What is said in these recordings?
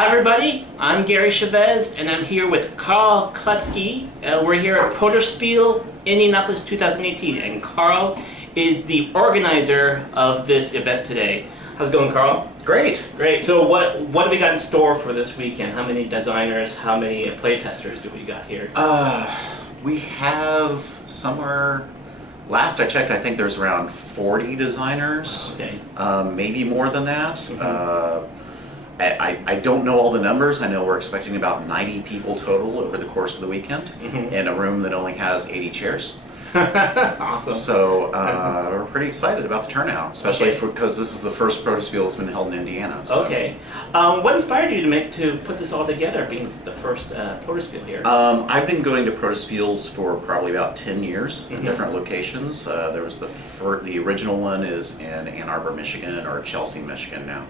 Hi everybody, I'm Gary Chavez and I'm here with Carl Klutzke. We're here at Protospiel, Indianapolis 2018, and Carl is the organizer of this event today. How's it going, Carl? Great. Great. So what have we got in store for this weekend? How many designers, how many playtesters do we got here? We have somewhere, last I checked, I think there's around 40 designers. Okay. Maybe more than that. Mm-hmm. I don't know all the numbers. I know we're expecting about 90 people total over the course of the weekend in a room that only has 80 chairs. Awesome. So we're pretty excited about the turnout, especially because this is the first Protospiel that's been held in Indiana. So. Okay. What inspired you to put this all together, being the first Protospiel here? I've been going to Protospiels for probably about 10 years in different locations. There was the original one is in Ann Arbor, Michigan, or Chelsea, Michigan now.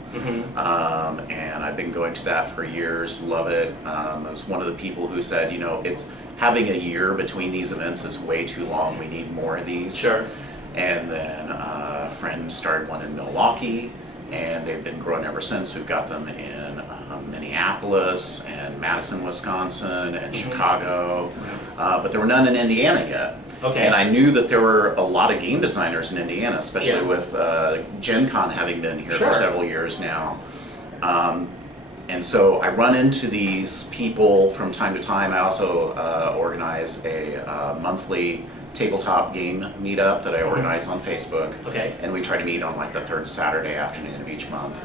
And I've been going to that for years, love it. I was one of the people who said, it's having a year between these events is way too long. We need more of these. Sure. And then a friend started one in Milwaukee, and they've been growing ever since. We've got them in Minneapolis and Madison, Wisconsin, and Chicago, but there were none in Indiana yet. Okay. And I knew that there were a lot of game designers in Indiana, especially with Gen Con having been here for several years now. And so I run into these people from time to time. I also organize a monthly tabletop game meetup that I organize on Facebook. Okay. And we try to meet on like the third Saturday afternoon of each month.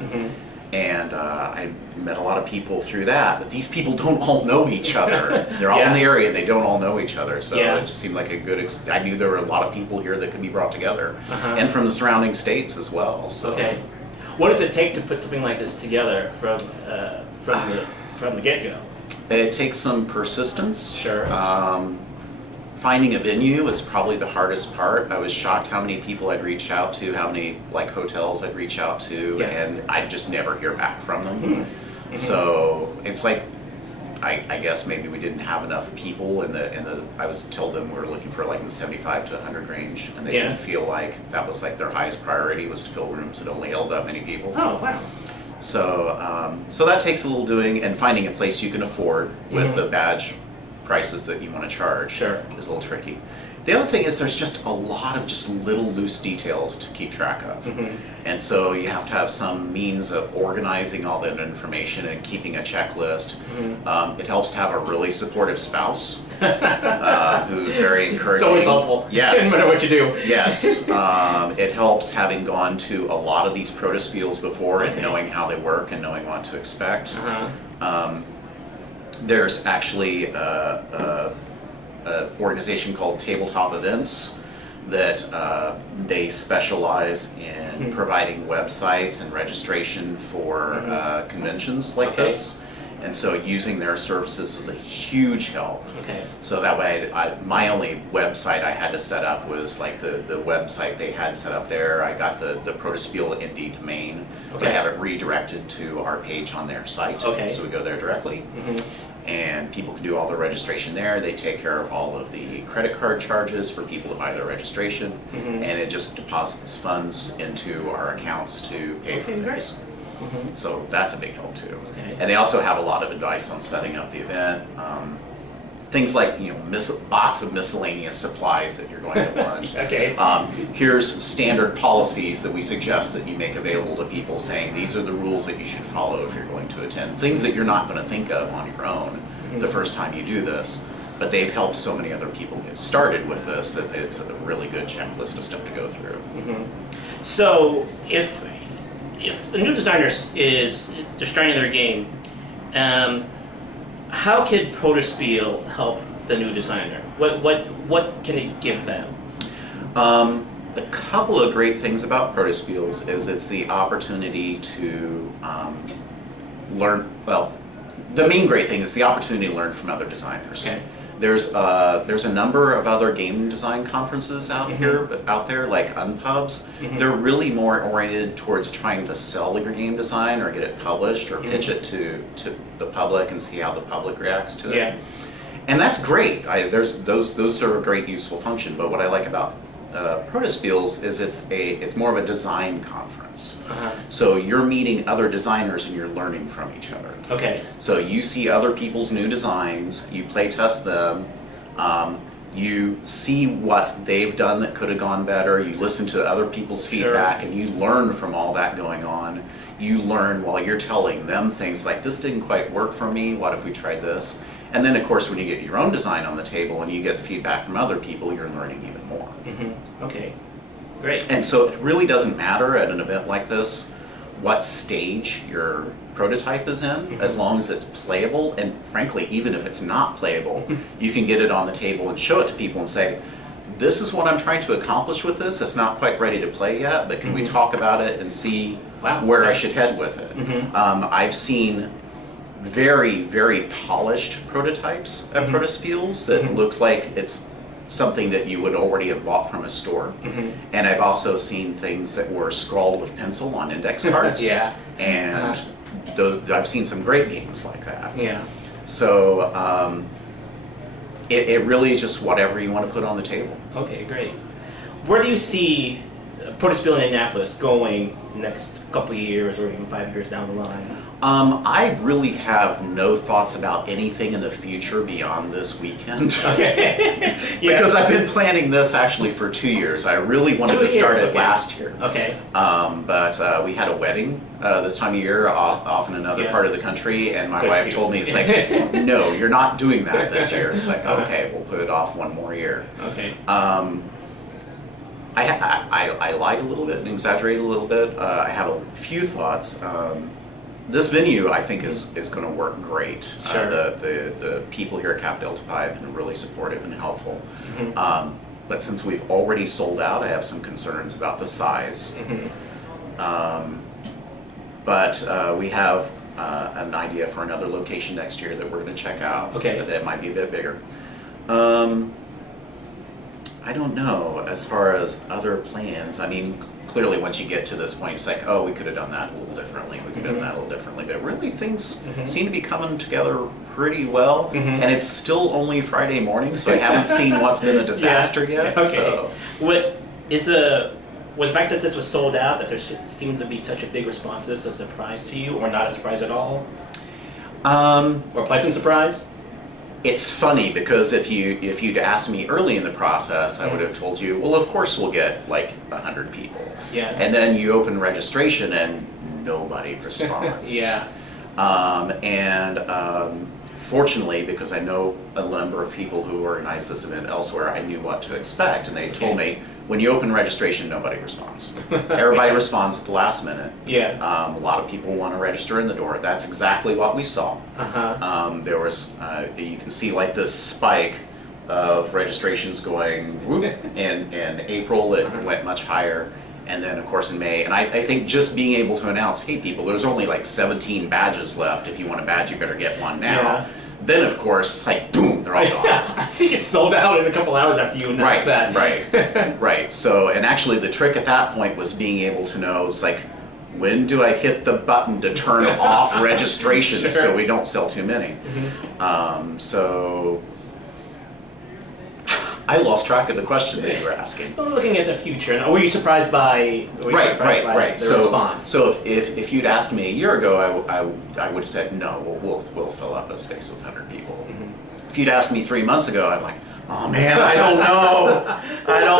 And I met a lot of people through that, but these people don't all know each other. They're all in the area and they don't all know each other. So it just seemed like a good, I knew there were a lot of people here that could be brought together. And from the surrounding states as well. So. Okay. What does it take to put something like this together from the get-go? It takes some persistence. Sure. Finding a venue is probably the hardest part. I was shocked how many people I'd reach out to, how many hotels I'd reach out to, and I'd just never hear back from them. So it's like, I guess maybe we didn't have enough people I was told them we were looking for in the 75 to 100 range, and they didn't feel like that was their highest priority was to fill rooms that only held that many people. Oh, wow. So, so that takes a little doing, and finding a place you can afford with the badge prices that you want to charge is a little tricky. The other thing is there's just a lot of just little loose details to keep track of. And so you have to have some means of organizing all that information and keeping a checklist. It helps to have a really supportive spouse who's very encouraging. It's always helpful. Yes. No matter what you do. Yes. It helps having gone to a lot of these Protospiels before and knowing how they work and knowing what to expect. There's actually an organization called Tabletop Events that they specialize in providing websites and registration for conventions like this. And so using their services is a huge help. So that way, my only website I had to set up was the website they had set up there. I got the Protospiel Indy domain. They have it redirected to our page on their site. So we go there directly. And people can do all the registration there. They take care of all of the credit card charges for people to buy their registration. And it just deposits funds into our accounts to pay for things. So that's a big help too. And they also have a lot of advice on setting up the event. Things like, box of miscellaneous supplies that you're going to want. Here's standard policies that we suggest that you make available to people, saying these are the rules that you should follow if you're going to attend. Things that you're not going to think of on your own the first time you do this. But they've helped so many other people get started with this that it's a really good checklist of stuff to go through. So if the new designer is just starting their game, how can Protospiel help the new designer? What can it give them? A couple of great things about Protospiels is it's the opportunity to learn. Well, the main great thing is the opportunity to learn from other designers. There's a number of other game design conferences out there, like Unpubs. They're really more oriented towards trying to sell your game design or get it published or pitch it to the public and see how the public reacts to it. And that's great. Those are a great useful function. But what I like about Protospiels is it's more of a design conference. Uh-huh. So you're meeting other designers and you're learning from each other. Okay. So you see other people's new designs, you play test them, you see what they've done that could have gone better, you listen to other people's feedback, and you learn from all that going on. You learn while you're telling them things like, this didn't quite work for me, what if we tried this? And then of course when you get your own design on the table and you get feedback from other people, you're learning even more. Mm-hmm. Okay, great. And so it really doesn't matter at an event like this what stage your prototype is in, as long as it's playable, and frankly, even if it's not playable, you can get it on the table and show it to people and say, this is what I'm trying to accomplish with this. It's not quite ready to play yet, but can we talk about it and see where I should head with it? I've seen very, very polished prototypes at Protospiels that looks like it's something that you would already have bought from a store. And I've also seen things that were scrawled with pencil on index cards. And I've seen some great games like that. So it really is just whatever you want to put on the table. Okay, great. Where do you see Protospiel in Indianapolis going the next couple of years or even 5 years down the line? I really have no thoughts about anything in the future beyond this weekend. Okay. Because I've been planning this actually for 2 years. I really wanted to start it last year. Okay. But we had a wedding this time of year off in another part of the country, and my wife told me, it's like, no, you're not doing that this year. It's like, okay, we'll put it off one more year. Okay. I lied a little bit and exaggerated a little bit. I have a few thoughts. This venue, I think, is going to work great. Sure. The people here at Cap Delta Pi have been really supportive and helpful. But since we've already sold out, I have some concerns about the size. But we have an idea for another location next year that we're going to check out. Okay. That might be a bit bigger. I don't know, as far as other plans. I mean, clearly once you get to this point, it's like, oh, we could have done that a little differently, we could have done that a little differently. But really things seem to be coming together pretty well. And it's still only Friday morning, so I haven't seen what's been a disaster yet. Okay. So. What is was the fact that this was sold out, that there seems to be such a big response to this, a surprise to you, or not a surprise at all? Or a pleasant surprise? It's funny because if you'd asked me early in the process, I would have told you, well, of course we'll get like 100 people. And then you open registration and nobody responds. Fortunately, because I know a number of people who organize this event elsewhere, I knew what to expect, and they told me, when you open registration, nobody responds. Everybody responds at the last minute. A lot of people want to register in the door. That's exactly what we saw. There was, you can see like this spike of registrations going whoop. In April it went much higher, and then of course in May. And I think just being able to announce, hey people, there's only like 17 badges left. If you want a badge, you better get one now. Then of course, like boom, they're all gone. I think it sold out in a couple hours after you announced that. Right. So, and actually the trick at that point was being able to know, it's like, when do I hit the button to turn off registration so we don't sell too many? So, I lost track of the question that you were asking. Well, looking at the future, were you surprised by the response? So if you'd asked me a year ago, I would have said no. We'll fill up a space with 100 people. If you'd asked me 3 months ago, I'm like, oh man, I don't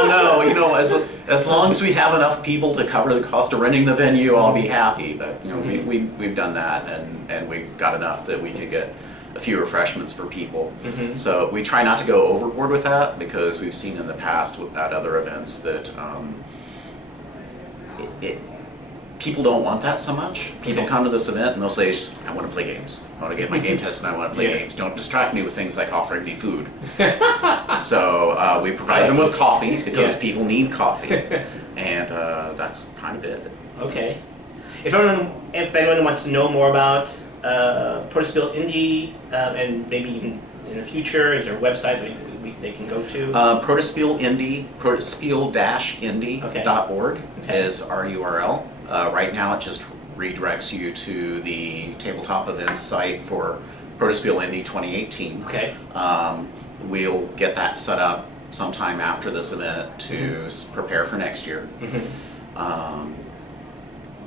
know. You know, as long as we have enough people to cover the cost of renting the venue, I'll be happy. But you know, we've done that, and we've got enough that we could get a few refreshments for people. So we try not to go overboard with that, because we've seen in the past at other events that people don't want that so much. People come to this event and they'll say, I want to play games. I want to get my game test and I want to play games. Don't distract me with things like offering me food. So we provide them with coffee, because people need coffee. And that's kind of it. Okay. If anyone wants to know more about Protospiel Indy, and maybe even in the future, is there a website that they can go to? Protospiel Indy, protospiel-indy.org is our URL. Right now it just redirects you to the tabletop events site for Protospiel Indy 2018. Okay. We'll get that set up sometime after this event to prepare for next year.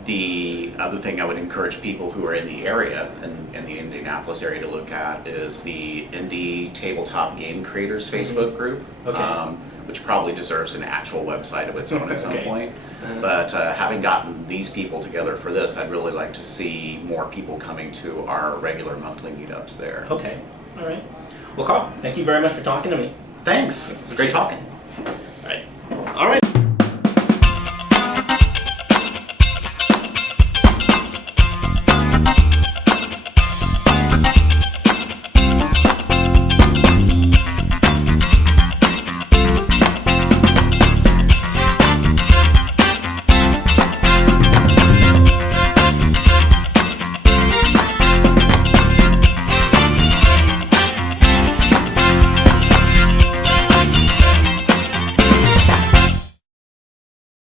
The other thing I would encourage people who are in the area, in the Indianapolis area, to look at is the Indy Tabletop Game Creators Facebook group, which probably deserves an actual website of its own at some point. But having gotten these people together for this, I'd really like to see more people coming to our regular monthly meetups there. Okay, all right. Well, Carl, thank you very much for talking to me. Thanks. It was great talking.